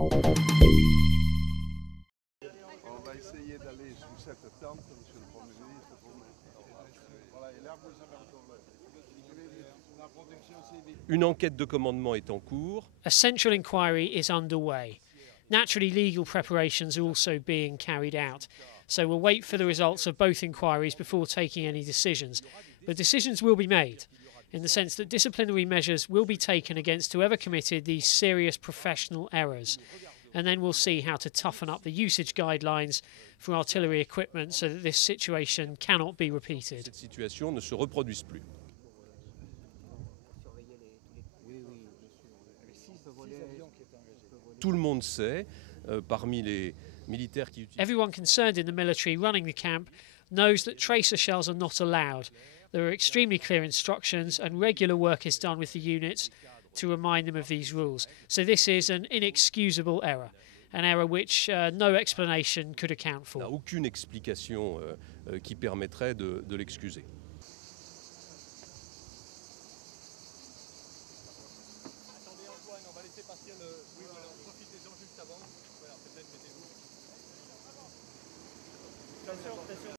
On va essayer d'aller sous cette tente, monsieur le Premier ministre. Voilà, et là, vous avez encore la protection civile. Une enquête de commandement est en cours. A central inquiry is underway. Naturally, legal preparations are also being carried out. So we'll wait for the results of both inquiries before taking any decisions. But decisions will be made, in the sense that disciplinary measures will be taken against whoever committed these serious professional errors. And then we'll see how to toughen up the usage guidelines for artillery equipment so that this situation cannot be repeated. Cette situation ne se reproduise plus. Tout le monde sait, parmi les militaires qui utilisent... Everyone concerned in the military running the camp knows that tracer shells are not allowed. There are extremely clear instructions and regular work is done with the units to remind them of these rules. So this is an inexcusable error, an error which no explanation could account Il n'y a for. aucune explication qui permettrait de l'excuser.